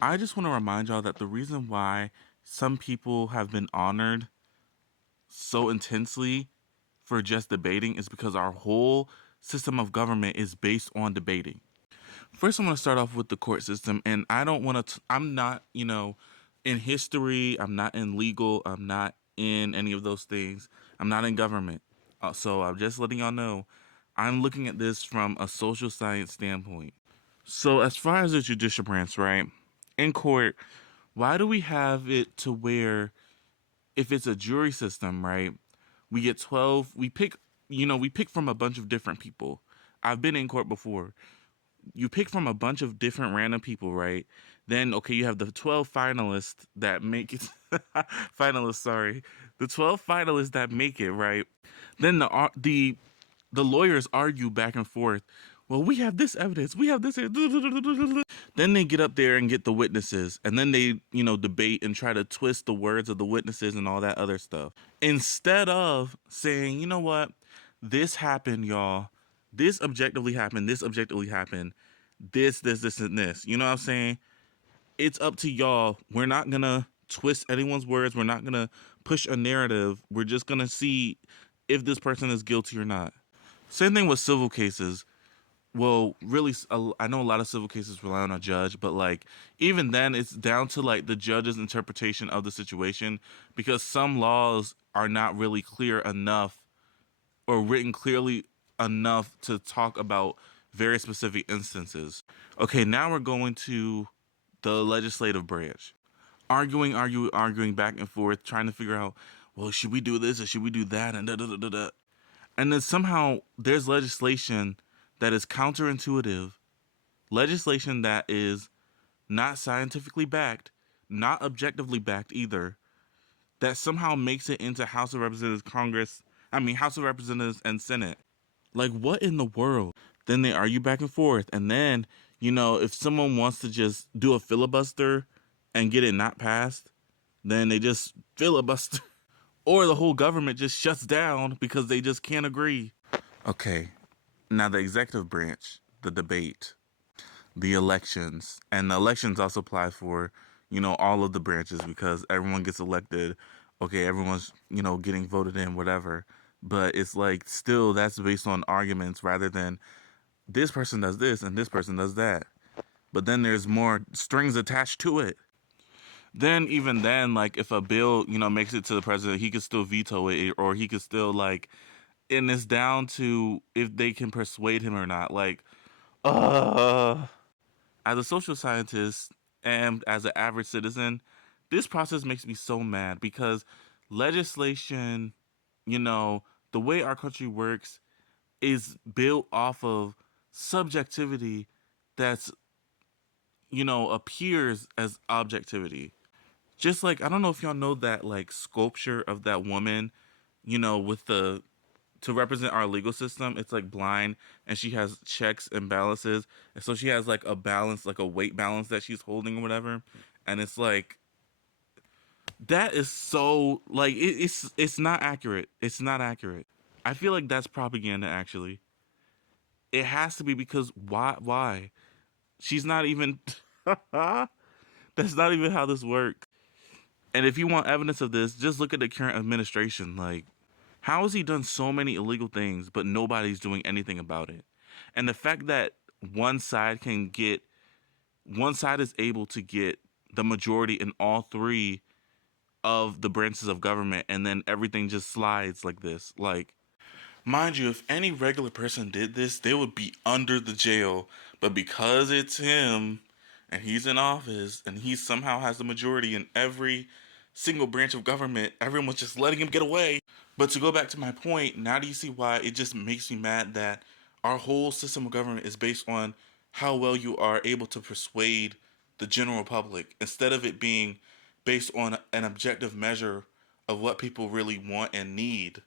I just want to remind y'all that the reason why some people have been honored so intensely for just debating is because our whole system of government is based on debating. First, I'm going to start off with the court system, and I don't want to, I'm not, in history, I'm not in legal, I'm not in any of those things, I'm not in government. So I'm just letting y'all know I'm looking at this from a social science standpoint. So, as far as the judicial branch, right, in court, why do we have it to where if it's a jury system, right, we get 12, we pick from a bunch of different people. I've been in court before. You pick from a bunch of different random people, right? Then, okay, you have the 12 finalists that make it, finalists, sorry, the 12 finalists that make it, right? Then the lawyers argue back and forth. Well, we have this evidence. We have this. Then they get up there and get the witnesses, and then they, debate and try to twist the words of the witnesses and all that other stuff. Instead of saying, you know what, this happened, y'all. This objectively happened. This objectively happened. This, and this. You know what I'm saying? It's up to y'all. We're not gonna twist anyone's words. We're not gonna push a narrative. We're just gonna see if this person is guilty or not. Same thing with civil cases. Well, really, I know a lot of civil cases rely on a judge, but like even then, it's down to like the judge's interpretation of the situation because some laws are not really clear enough or written clearly enough to talk about very specific instances. Okay, now we're going to the legislative branch. Arguing back and forth, trying to figure out, well, should we do this or should we do that? And da da da da da. And then somehow there's legislation that is counterintuitive, legislation that is not scientifically backed, not objectively backed either, that somehow makes it into House of Representatives, House of Representatives and Senate. Like, what in the world? Then they argue back and forth. And then, if someone wants to just do a filibuster and get it not passed, then they just filibuster. Or the whole government just shuts down because they just can't agree. Okay, now the executive branch, the debate, the elections, and the elections also apply for, all of the branches because everyone gets elected. Okay, everyone's, getting voted in, whatever. But it's like still that's based on arguments rather than this person does this and this person does that. But then there's more strings attached to it. Then even then, like if a bill, makes it to the president, he could still veto it or he could still like, and it's down to if they can persuade him or not. Like, as a social scientist and as an average citizen, this process makes me so mad because legislation, the way our country works is built off of subjectivity that's, appears as objectivity. Just like, I don't know if y'all know that like sculpture of that woman, with the to represent our legal system, it's like blind and she has checks and balances. And so she has like a balance, like a weight balance that she's holding or whatever. And it's like that is so like it's not accurate. It's not accurate. I feel like that's propaganda actually. It has to be because why? She's not even that's not even how this works. And if you want evidence of this, just look at the current administration. Like, how has he done so many illegal things, but nobody's doing anything about it? And the fact that one side can get, one side is able to get the majority in all three of the branches of government, and then everything just slides like this. Like, mind you, if any regular person did this, they would be under the jail. But because it's him and he's in office and he somehow has the majority in every single branch of government, everyone's just letting him get away. But to go back to my point, now do you see why it just makes me mad that our whole system of government is based on how well you are able to persuade the general public instead of it being based on an objective measure of what people really want and need?